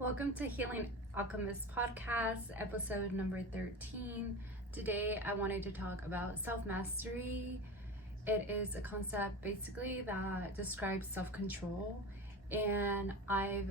Welcome to Healing Alchemist podcast, episode number 13. Today I wanted to talk about self-mastery. It is a concept basically that describes self-control, and I've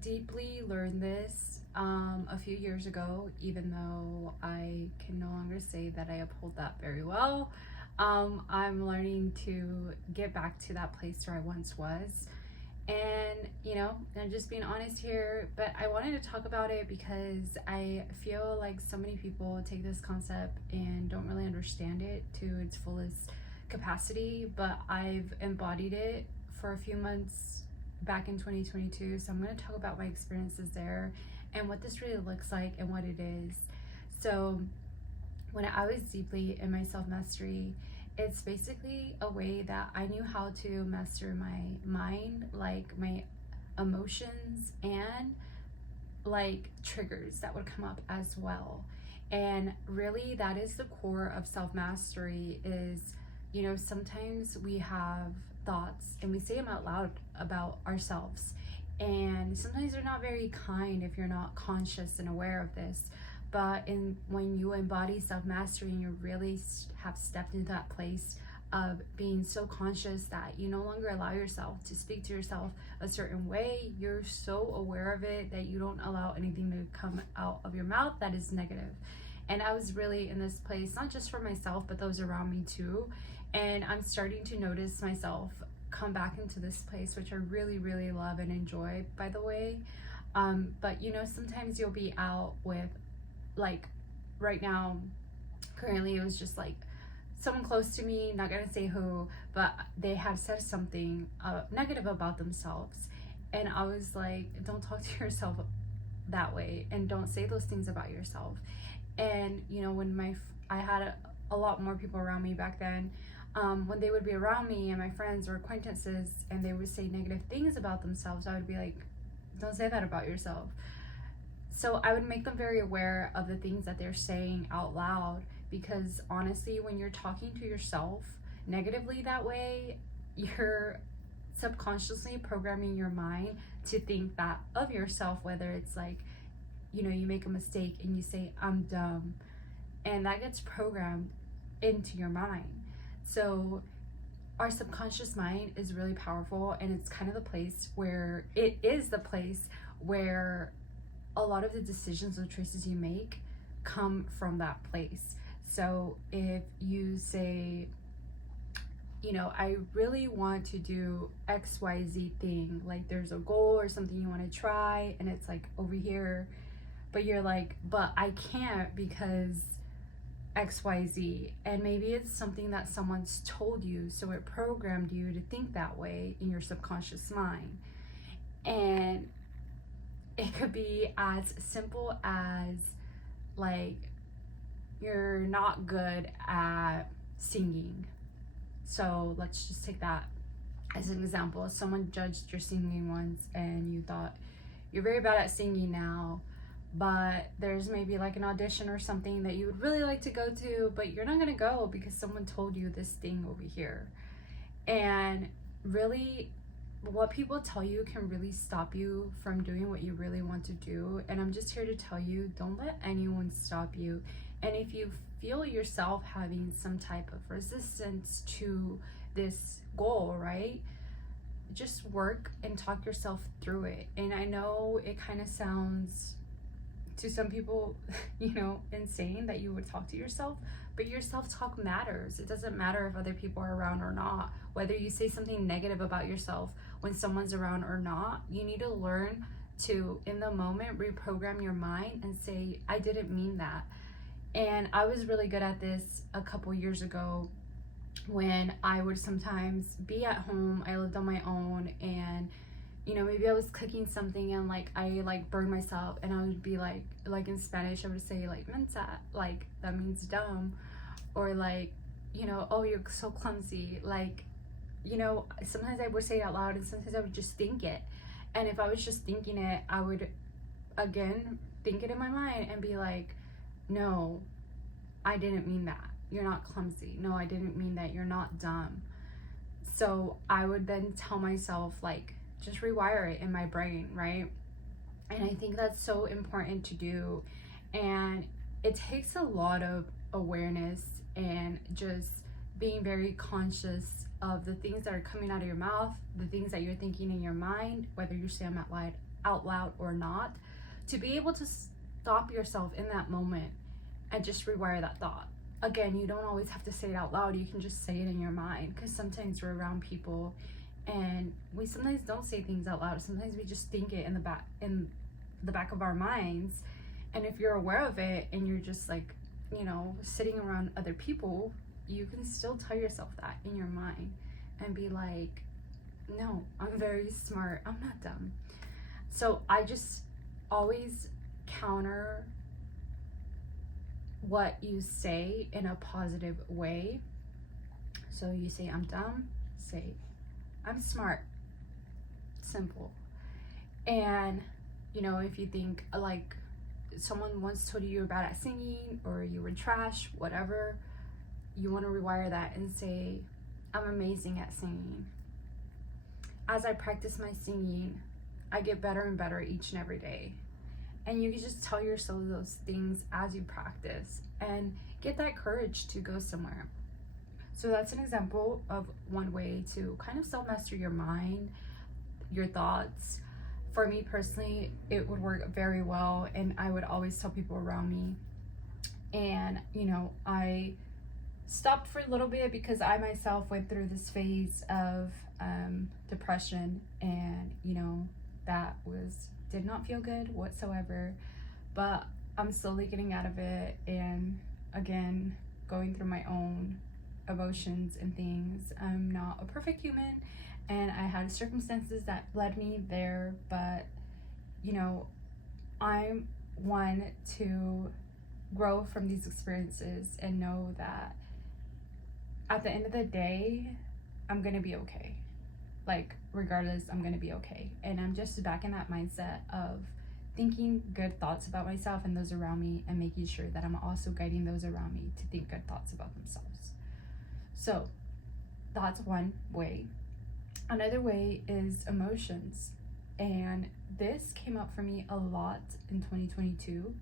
deeply learned this a few years ago, even though I can no longer say that I uphold that very well. I'm learning to get back to that place where I once was. And I'm just being honest here, but I wanted to talk about it because I feel like so many people take this concept and don't really understand it to its fullest capacity. But I've embodied it for a few months back in 2022, so I'm going to talk about my experiences there and what this really looks like and what it is. So when I was deeply in my self-mastery, it's basically a way that I knew how to master my mind, like my emotions and like triggers that would come up as well. And really that is the core of self-mastery is, sometimes we have thoughts and we say them out loud about ourselves. And sometimes they're not very kind if you're not conscious and aware of this. But when you embody self-mastery and you really have stepped into that place of being so conscious that you no longer allow yourself to speak to yourself a certain way, you're so aware of it that you don't allow anything to come out of your mouth that is negative. And I was really in this place, not just for myself, but those around me too. And I'm starting to notice myself come back into this place, which I really, really love and enjoy, by the way. But sometimes you'll be out with, like right now, currently it was just like someone close to me, not gonna say who, but they have said something negative about themselves, and I was like, don't talk to yourself that way and don't say those things about yourself. And when I had a lot more people around me back then, when they would be around me and my friends or acquaintances and they would say negative things about themselves, I would be like, don't say that about yourself. So I would make them very aware of the things that they're saying out loud, because honestly, when you're talking to yourself negatively that way, you're subconsciously programming your mind to think that of yourself, whether it's like, you make a mistake and you say, I'm dumb, and that gets programmed into your mind. So our subconscious mind is really powerful, and it's kind of the place where a lot of the decisions or choices you make come from that place. So if you say, I really want to do XYZ thing, like there's a goal or something you want to try and it's like over here, but you're like, but I can't because XYZ, and maybe it's something that someone's told you, so it programmed you to think that way in your subconscious mind. And it could be as simple as like, you're not good at singing. So let's just take that as an example. Someone judged your singing once and you thought, you're very bad at singing now, but there's maybe like an audition or something that you would really like to go to, but you're not gonna go because someone told you this thing over here. And really, what people tell you can really stop you from doing what you really want to do. And I'm just here to tell you, don't let anyone stop you. And if you feel yourself having some type of resistance to this goal, right, just work and talk yourself through it. And I know it kind of sounds to some people, insane that you would talk to yourself, but your self-talk matters. It doesn't matter if other people are around or not. Whether you say something negative about yourself when someone's around or not, you need to learn to, in the moment, reprogram your mind and say, I didn't mean that. And I was really good at this a couple years ago when I would sometimes be at home. I lived on my own, and maybe I was cooking something and like I like burned myself, and I would be like in Spanish I would say like mensa, like that means dumb, or like, oh, you're so clumsy, like, sometimes I would say it out loud and sometimes I would just think it. And if I was just thinking it, I would again think it in my mind and be like, no, I didn't mean that. You're not clumsy. No, I didn't mean that. You're not dumb. So I would then tell myself, like, just rewire it in my brain, right? And I think that's so important to do. And it takes a lot of awareness and just being very conscious of the things that are coming out of your mouth, the things that you're thinking in your mind, whether you say them out loud or not, to be able to stop yourself in that moment and just rewire that thought. Again, you don't always have to say it out loud. You can just say it in your mind, because sometimes we're around people and we sometimes don't say things out loud. Sometimes we just think it in the back of our minds. And if you're aware of it and you're just like, you know, sitting around other people, you can still tell yourself that in your mind and be like, no, I'm very smart, I'm not dumb. So I just always counter what you say in a positive way. So you say I'm dumb, say I'm smart. Simple. And you know, if you think like someone once told you were bad at singing or you were trash, whatever, you want to rewire that and say I'm amazing at singing. As I practice my singing, I get better and better each and every day. And you can just tell yourself those things as you practice and get that courage to go somewhere. So that's an example of one way to kind of self-master your mind, your thoughts. For me personally, it would work very well, and I would always tell people around me. And, you know, I stopped for a little bit because I myself went through this phase of depression, and, you know, that did not feel good whatsoever. But I'm slowly getting out of it, and again, going through my own emotions and things. I'm not a perfect human, and I had circumstances that led me there, but you know, I'm one to grow from these experiences and know that at the end of the day, I'm gonna be okay. Like, regardless, I'm gonna be okay. And I'm just back in that mindset of thinking good thoughts about myself and those around me, and making sure that I'm also guiding those around me to think good thoughts about themselves. So that's one way. Another way is emotions. And this came up for me a lot in 2022.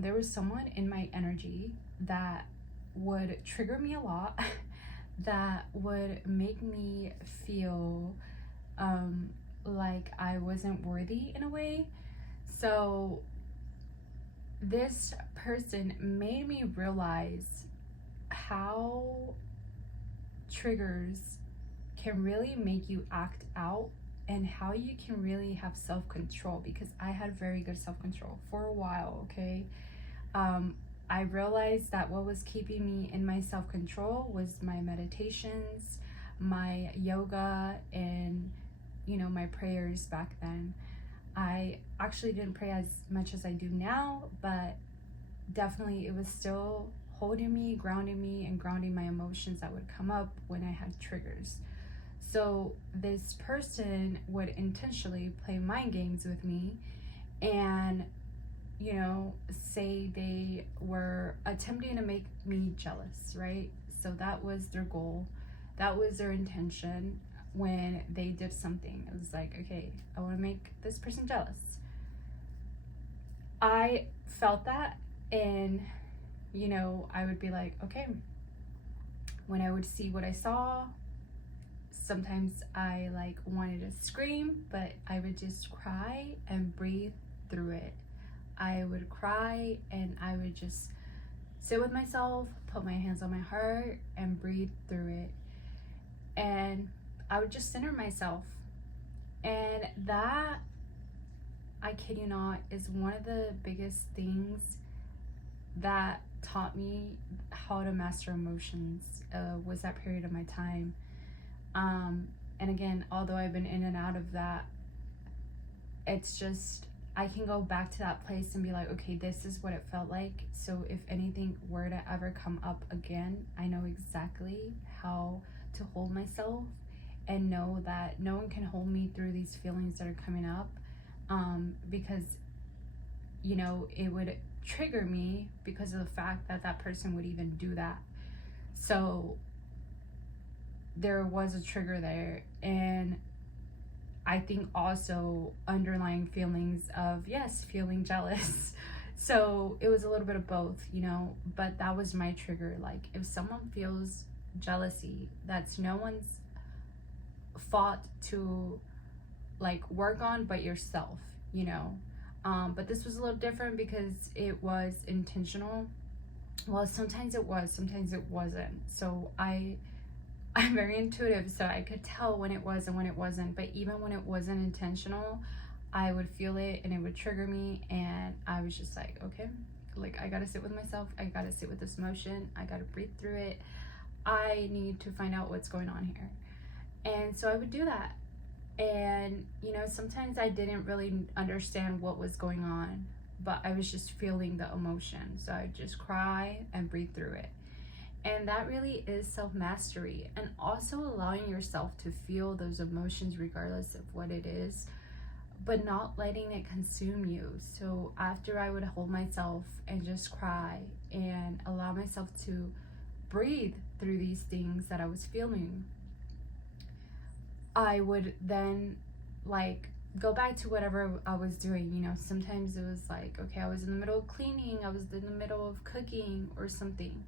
There was someone in my energy that would trigger me a lot, that would make me feel like I wasn't worthy in a way. So this person made me realize how triggers can really make you act out, and how you can really have self-control, because I had very good self-control for a while, okay? I realized that what was keeping me in my self-control was my meditations, my yoga, and, you know, my prayers back then. I actually didn't pray as much as I do now, but definitely it was still holding me, grounding me, and grounding my emotions that would come up when I had triggers. So this person would intentionally play mind games with me and, you know, say they were attempting to make me jealous, right? So that was their goal. That was their intention when they did something. It was like, okay, I want to make this person jealous. I felt that, and, you know, I would be like, okay. When I would see what I saw, sometimes I like wanted to scream, but I would just cry and breathe through it. I would cry and I would just sit with myself, put my hands on my heart, and breathe through it. And I would just center myself. And that, I kid you not, is one of the biggest things that taught me how to master emotions, was that period of my time. And again, although I've been in and out of that, it's just, I can go back to that place and be like, okay, this is what it felt like. So if anything were to ever come up again, I know exactly how to hold myself, and know that no one can hold me through these feelings that are coming up, because, you know, it would trigger me because of the fact that that person would even do that. So there was a trigger there, and I think also underlying feelings of, yes, feeling jealous. So it was a little bit of both, you know, but that was my trigger. Like, if someone feels jealousy, that's no one's fault to like work on but yourself, you know. But this was a little different because it was intentional. Well, sometimes it was, sometimes it wasn't. So I'm very intuitive, so I could tell when it was and when it wasn't. But even when it wasn't intentional, I would feel it and it would trigger me, and I was just like, okay, like, I gotta sit with myself, I gotta sit with this emotion, I gotta breathe through it, I need to find out what's going on here. And so I would do that. And, you know, sometimes I didn't really understand what was going on, but I was just feeling the emotion. So I just cry and breathe through it. And that really is self-mastery, and also allowing yourself to feel those emotions regardless of what it is, but not letting it consume you. So after I would hold myself and just cry and allow myself to breathe through these things that I was feeling, I would then like go back to whatever I was doing. You know, sometimes it was like, okay, I was in the middle of cleaning, I was in the middle of cooking or something,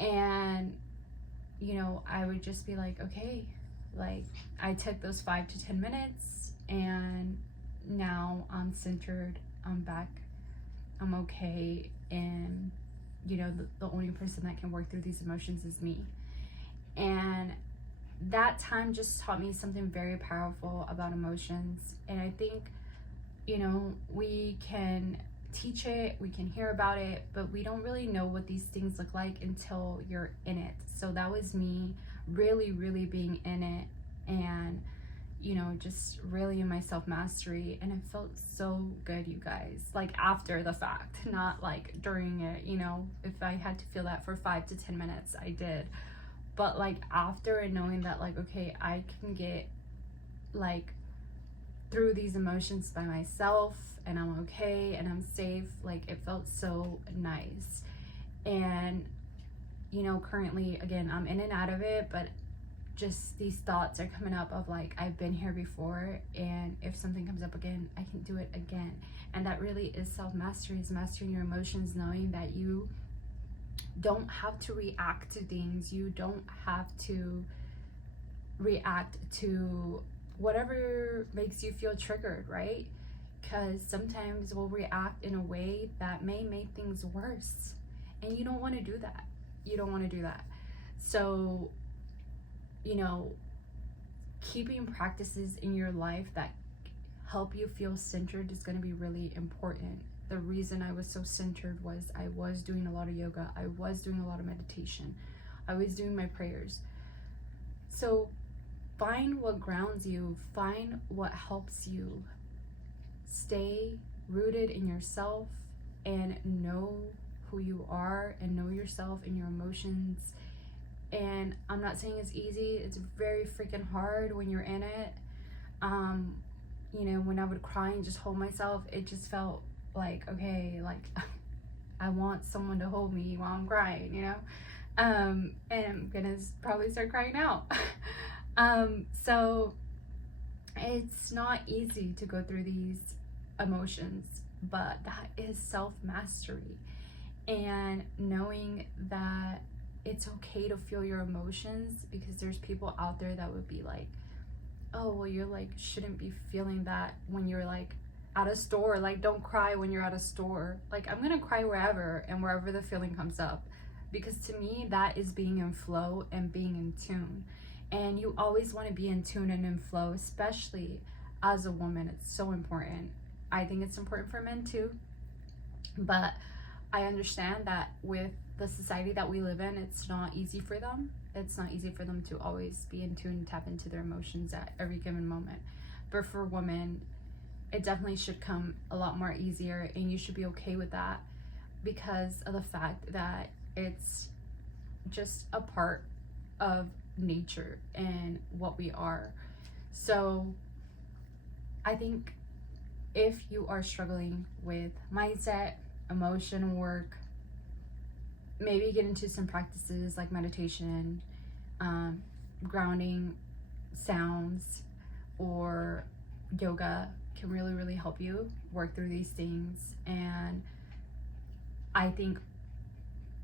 and you know, I would just be like, okay, like, I took those 5 to 10 minutes and now I'm centered, I'm back, I'm okay. And you know, the only person that can work through these emotions is me. And that time just taught me something very powerful about emotions. And I think, you know, we can teach it, we can hear about it, but we don't really know what these things look like until you're in it. So that was me really, really being in it, and you know, just really in my self-mastery. And it felt so good, you guys, like after the fact, not like during it. You know, if I had to feel that for 5 to 10 minutes, I did. But like after, and knowing that like, okay, I can get like through these emotions by myself, and I'm okay and I'm safe, like it felt so nice. And you know, currently, again, I'm in and out of it, but just these thoughts are coming up of like, I've been here before, and if something comes up again, I can do it again. And that really is self-mastery, is mastering your emotions, knowing that you don't have to react to things, you don't have to react to whatever makes you feel triggered, right? Because sometimes we'll react in a way that may make things worse, and you don't want to do that. You don't want to do that. So, you know, keeping practices in your life that help you feel centered is going to be really important. The reason I was so centered was I was doing a lot of yoga, I was doing a lot of meditation, I was doing my prayers. So find what grounds you, find what helps you stay rooted in yourself, and know who you are, and know yourself and your emotions. And I'm not saying it's easy, it's very freaking hard when you're in it. You know, when I would cry and just hold myself, it just felt like, okay, like I want someone to hold me while I'm crying, you know. And I'm gonna probably start crying now. So it's not easy to go through these emotions, but that is self-mastery. And knowing that it's okay to feel your emotions, because there's people out there that would be like, oh, well, you're like, shouldn't be feeling that when you're like at a store, like don't cry when you're at a store. Like, I'm gonna cry wherever, and wherever the feeling comes up, because to me that is being in flow and being in tune. And you always want to be in tune and in flow, especially as a woman. It's so important. I think it's important for men too, but I understand that with the society that we live in, it's not easy for them. It's not easy for them to always be in tune and tap into their emotions at every given moment. But for women, it definitely should come a lot more easier, and you should be okay with that, because of the fact that it's just a part of nature and what we are. So I think if you are struggling with mindset, emotion work, maybe get into some practices like meditation, grounding sounds, or yoga can really help you work through these things. And I think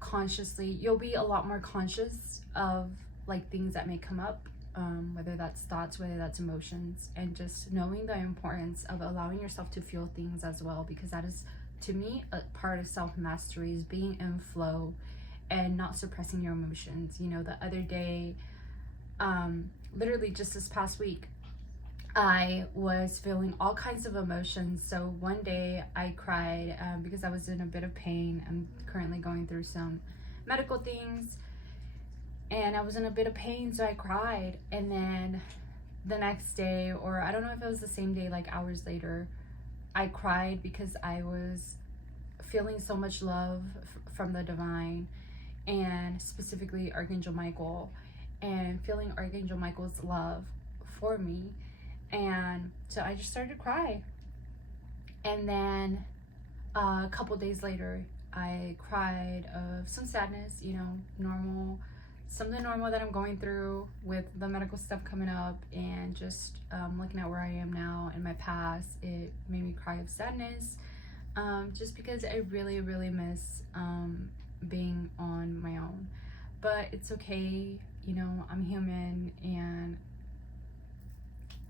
consciously you'll be a lot more conscious of like things that may come up, whether that's thoughts, whether that's emotions, and just knowing the importance of allowing yourself to feel things as well, because that is, to me, a part of self-mastery, is being in flow and not suppressing your emotions. You know, the other day, literally just this past week, I was feeling all kinds of emotions. So one day I cried because I was in a bit of pain. I'm currently going through some medical things, and I was in a bit of pain, so I cried. And then the next day, or I don't know if it was the same day, like hours later, I cried because I was feeling so much love from the divine, and specifically Archangel Michael, and feeling Archangel Michael's love for me. And so I just started to cry. And then a couple days later, I cried of some sadness, you know, something normal that I'm going through with the medical stuff coming up, and just looking at where I am now in my past, it made me cry of sadness, just because I really miss being on my own. But it's okay, you know, I'm human, and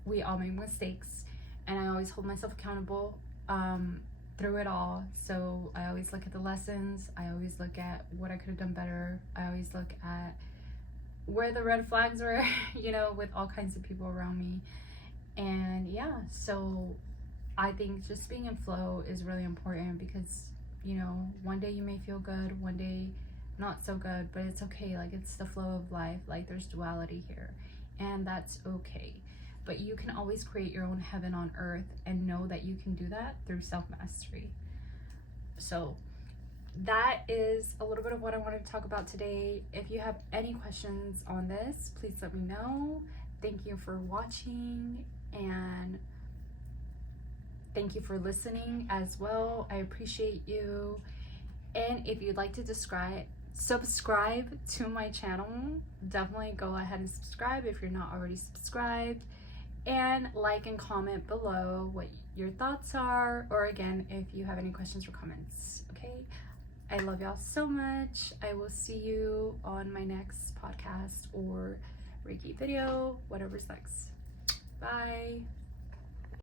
we all make mistakes, and I always hold myself accountable through it all. So I always look at the lessons, I always look at what I could have done better, I always look at where the red flags were, you know, with all kinds of people around me. And yeah, so I think just being in flow is really important, because, you know, one day you may feel good, one day not so good, but it's okay. Like, it's the flow of life. Like, there's duality here, and that's okay. But you can always create your own heaven on earth, and know that you can do that through self-mastery. So that is a little bit of what I wanted to talk about today. If you have any questions on this, please let me know. Thank you for watching, and thank you for listening as well. I appreciate you. And if you'd like to subscribe to my channel, definitely go ahead and subscribe if you're not already subscribed. And like and comment below what your thoughts are, or again, if you have any questions or comments. Okay, I love y'all so much. I will see you on my next podcast or Reiki video, whatever's next. Bye.